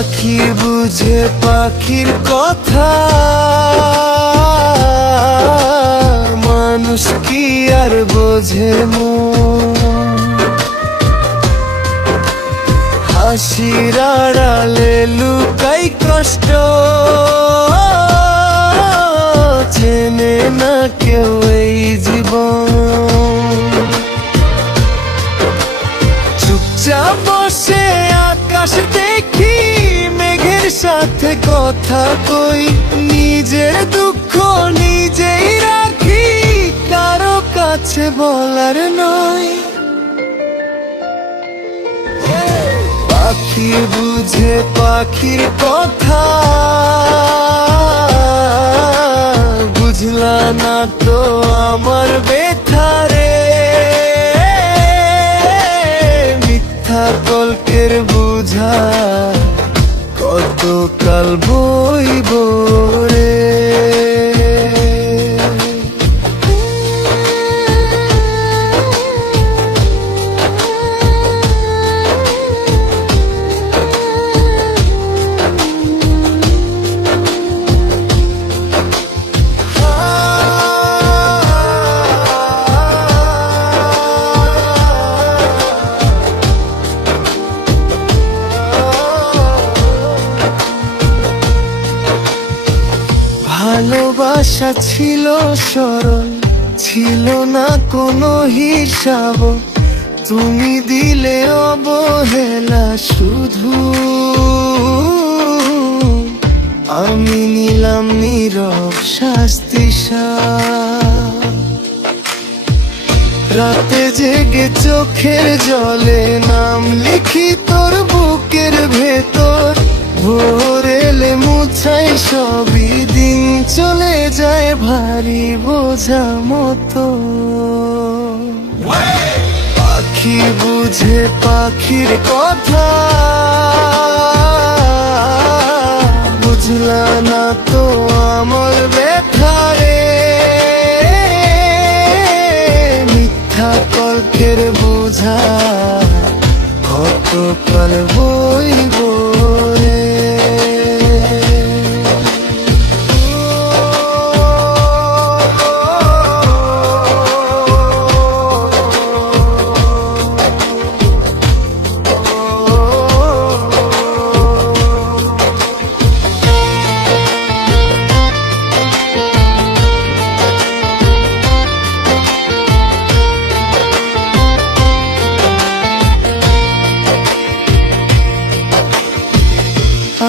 পাখি বুঝে পাখির কথা, মানুষ কি আর বোঝে মন। হাসির আড়ালে লুকাই কষ্ট, চেনে না কেউ এই জীবন। চুপচাপ বসে আকাশ দেখি, মেঘের সাথে কথা কই, নিজের দুঃখ নিজেই রাখি, কারো কাছে বলার নয়। পাখি বুঝে পাখির কথা, বুঝলা না তো আমার ব্যথা রে। মিথ্যা কল্পের বুঝা কত কাল বইব রে। ভালোবাসা ছিল সরল, ছিল না কোনো হিসাব, তুমি দিলে অবহেলা শুধু, আমি নিলাম নীরব শাস্তি। রাতে জেগে চোখের জলে নাম লিখি তোর বুকের ভেতর, ভোর এলে মুছাই সবই, দিন চলে যায় ভারী বোঝা মতো। পাখি বুঝে পাখির কথা, বুঝলা না তো আমার ব্যথা রে। মিথ্যা কল্পের বোঝা কত কাল বইব রে।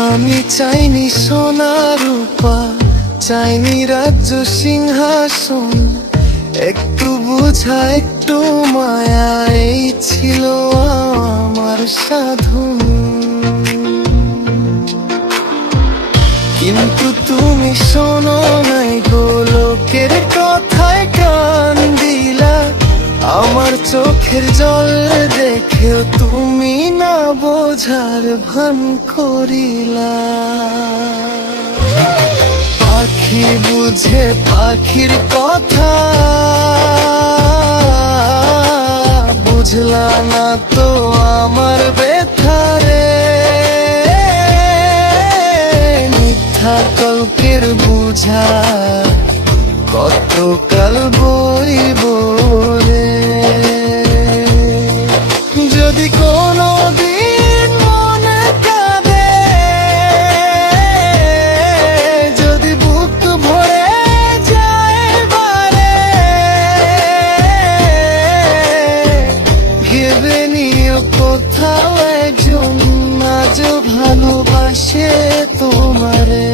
আমি চাইনি সোনা রূপা, চাইনি রাজ্য সিংহাসন, একটু বুঝা একটু মায়া, এই ছিল আমার সাধন। কিন্তু তুমি শোনো নাই গো, লোকের কথায় কান দিলা, আমার চোখের জল দেখেও তুমি না বোঝার ভান করিলা। পাখি বুঝে পাখির কথা, বুঝলা না তো আমার ব্যথা রে। মিথ্যা কল্পের বুঝা কত কাল বইব রে। যদি কোনো দিন মনে কাঁদে, যদি বুক ভরে যায় বারে, ভেবে নিও কোথাও একজন আজও ভালোবাসে তোমারে।